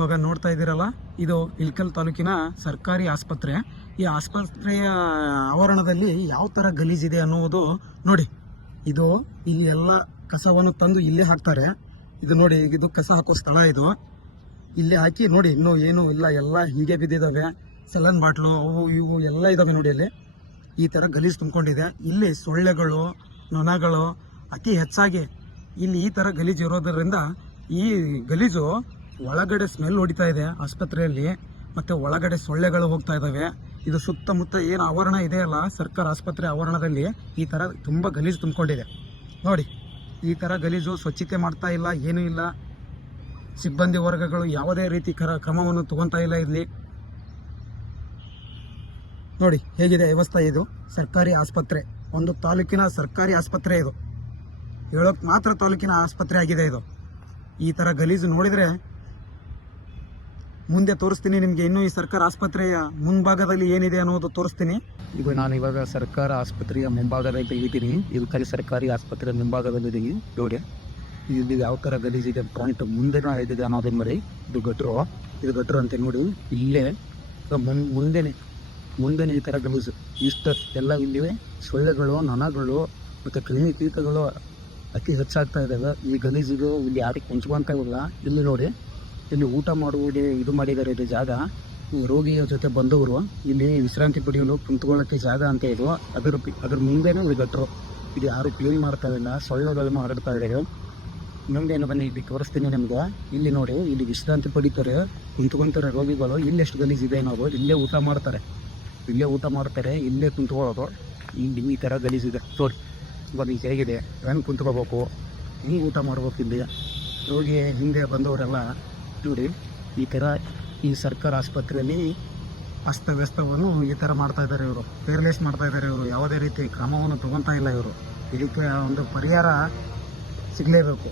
ಇವಾಗ ನೋಡ್ತಾ ಇದ್ದೀರಲ್ಲ, ಇದು ಇಳಕಲ್ ತಾಲೂಕಿನ ಸರ್ಕಾರಿ ಆಸ್ಪತ್ರೆ. ಈ ಆಸ್ಪತ್ರೆಯ ಆವರಣದಲ್ಲಿ ಯಾವ ಥರ ಗಲೀಜಿದೆ ಅನ್ನುವುದು ನೋಡಿ. ಇದು ಇಲ್ಲೆಲ್ಲ ಕಸವನ್ನು ತಂದು ಇಲ್ಲೇ ಹಾಕ್ತಾರೆ. ಇದು ನೋಡಿ, ಇದು ಕಸ ಹಾಕೋ ಸ್ಥಳ. ಇದು ಇಲ್ಲೇ ಹಾಕಿ ನೋಡಿ, ಇನ್ನೂ ಏನೂ ಇಲ್ಲ, ಎಲ್ಲ ಹೀಗೆ ಬಿದ್ದಿದ್ದಾವೆ. ಸೆಲನ್ ಬಾಟ್ಲು ಅವು ಇವು ಎಲ್ಲ ಇದ್ದಾವೆ ನೋಡಿ. ಅಲ್ಲಿ ಈ ಥರ ಗಲೀಜು ತುಂಬಿಕೊಂಡಿದೆ. ಇಲ್ಲಿ ಸೊಳ್ಳೆಗಳು, ನೊಣಗಳು ಅತಿ ಹೆಚ್ಚಾಗಿ ಇಲ್ಲಿ ಈ ಥರ ಗಲೀಜು ಇರೋದರಿಂದ ಈ ಗಲೀಜು ಒಳಗಡೆ ಸ್ಮೆಲ್ ಹೊಡಿತಾ ಇದೆ ಆಸ್ಪತ್ರೆಯಲ್ಲಿ, ಮತ್ತು ಒಳಗಡೆ ಸೊಳ್ಳೆಗಳು ಹೋಗ್ತಾ ಇದ್ದಾವೆ. ಇದು ಸುತ್ತಮುತ್ತ ಏನು ಆವರಣ ಇದೆಯಲ್ಲ, ಸರ್ಕಾರ ಆಸ್ಪತ್ರೆ ಆವರಣದಲ್ಲಿ ಈ ಥರ ತುಂಬ ಗಲೀಜು ತುಂಬಿಕೊಂಡಿದೆ ನೋಡಿ. ಈ ಥರ ಗಲೀಜು ಸ್ವಚ್ಛತೆ ಮಾಡ್ತಾ ಇಲ್ಲ, ಏನೂ ಇಲ್ಲ. ಸಿಬ್ಬಂದಿ ವರ್ಗಗಳು ಯಾವುದೇ ರೀತಿ ಕ್ರಮವನ್ನು ತಗೊತಾ ಇಲ್ಲ. ಇಲ್ಲಿ ನೋಡಿ ಹೇಗಿದೆ ವ್ಯವಸ್ಥೆ. ಇದು ಸರ್ಕಾರಿ ಆಸ್ಪತ್ರೆ, ಒಂದು ತಾಲೂಕಿನ ಸರ್ಕಾರಿ ಆಸ್ಪತ್ರೆ. ಇದು ಹೇಳೋಕೆ ಮಾತ್ರ ತಾಲೂಕಿನ ಆಸ್ಪತ್ರೆ ಆಗಿದೆ. ಇದು ಈ ಥರ ಗಲೀಜು ನೋಡಿದರೆ ಮುಂದೆ ತೋರಿಸ್ತೀನಿ ನಿಮಗೆ. ಇನ್ನೂ ಈ ಸರ್ಕಾರ ಆಸ್ಪತ್ರೆಯ ಮುಂಭಾಗದಲ್ಲಿ ಏನಿದೆ ಅನ್ನೋದು ತೋರಿಸ್ತೀನಿ. ಈಗ ನಾನು ಇವಾಗ ಸರ್ಕಾರ ಆಸ್ಪತ್ರೆಯ ಮುಂಭಾಗದಲ್ಲಿ ಇದ್ದೀನಿ. ಇದು ಸರ್ಕಾರಿ ಆಸ್ಪತ್ರೆ ಮುಂಭಾಗದಲ್ಲಿದ್ದೀನಿ ನೋಡಿ. ಇಲ್ಲಿ ಯಾವ ಥರ ಗಲೀಜಿದೆ ಪಾಯಿಂಟ್ ಮುಂದೆ ಇದೆ ಅನ್ನೋದನ್ನ ಮರಿ. ಇದು ಗಟ್ರು ಅಂತ ನೋಡಿ. ಇಲ್ಲೇ ಮುಂದೆನೇ ಈ ಥರ ಗಲೀಜು ಇಷ್ಟು ಎಲ್ಲ ಇಲ್ಲಿವೆ. ಸೊಳ್ಳೆಗಳು, ನೊಣಗಳು ಮತ್ತು ಕ್ರಿಮಿ ಕೀಟಗಳು ಅತಿ ಹೆಚ್ಚಾಗ್ತಾ ಇದ್ದಾವೆ. ಈ ಗಲೀಜಿಗೂ ಇಲ್ಲಿ ಯಾರಿಗೆ ಕೊಂಚ್ಕೊಂತ ಇಲ್ಲ. ಇಲ್ಲಿ ನೋಡಿ, ಇಲ್ಲಿ ಊಟ ಮಾಡುವುದು ಇದು ಮಾಡಿದ್ದಾರೆ. ಇದು ಜಾಗ ರೋಗಿಯ ಜೊತೆ ಬಂದವರು ಇಲ್ಲಿ ವಿಶ್ರಾಂತಿ ಪಡೆಯಲು ಕುಂತ್ಕೊಳ್ಳೋಕ್ಕೆ ಜಾಗ ಅಂತ ಇದು. ಅದ್ರ ಮುಂದೆನೂ ಇದು ಗಟ್ರು. ಇದು ಯಾರು ಕ್ಲೀನ್ ಮಾಡ್ತಾ ಇಲ್ಲ, ಸೊಳ್ಳೆಗಳನ್ನು ಹರಡ್ತಾ ಇದ್ದಾರೆ. ಇನ್ನೊಂದೇನು ಬನ್ನಿ ಇಲ್ಲಿ ತೋರಿಸ್ತೀನಿ ನಿಮ್ಗೆ. ಇಲ್ಲಿ ನೋಡಿ, ಇಲ್ಲಿ ವಿಶ್ರಾಂತಿ ಪಡಿತಾರೆ, ಕುಂತ್ಕೊಂತಾರೆ ರೋಗಿಗಳು. ಇಲ್ಲಿ ಎಷ್ಟು ಗಲೀಜಿದೆ ಅನ್ನೋದು. ಇಲ್ಲೇ ಊಟ ಮಾಡ್ತಾರೆ, ಇಲ್ಲೇ ಕುಂತ್ಕೊಳ್ಳೋದು. ಇಲ್ಲಿ ಈ ಥರ ಗಲೀಜಿದೆ ನೋಡಿ. ಇವಾಗ ಈಗ ಹೇಗಿದೆ, ಹೆಂಗೆ ಕುಂತ್ಕೋಬೇಕು, ಹಿಂಗೆ ಊಟ ಮಾಡ್ಬೇಕು. ಇಲ್ಲಿ ರೋಗಿ ಹಿಂದೆ ಬಂದವರೆಲ್ಲ ನೋಡಿ ಈ ಥರ ಈ ಸರ್ಕಾರ ಆಸ್ಪತ್ರೆಯಲ್ಲಿ ಅಸ್ತವ್ಯಸ್ತವನ್ನು ಈ ಥರ ಮಾಡ್ತಾ ಇದ್ದಾರೆ ಇವರು. ಕೇರ್ಲೆಸ್ ಮಾಡ್ತಾ ಇದ್ದಾರೆ ಇವರು. ಯಾವುದೇ ರೀತಿ ಕ್ರಮವನ್ನು ತಗೊತಾ ಇಲ್ಲ ಇವರು. ಇದಕ್ಕೆ ಒಂದು ಪರಿಹಾರ ಸಿಗಲೇಬೇಕು.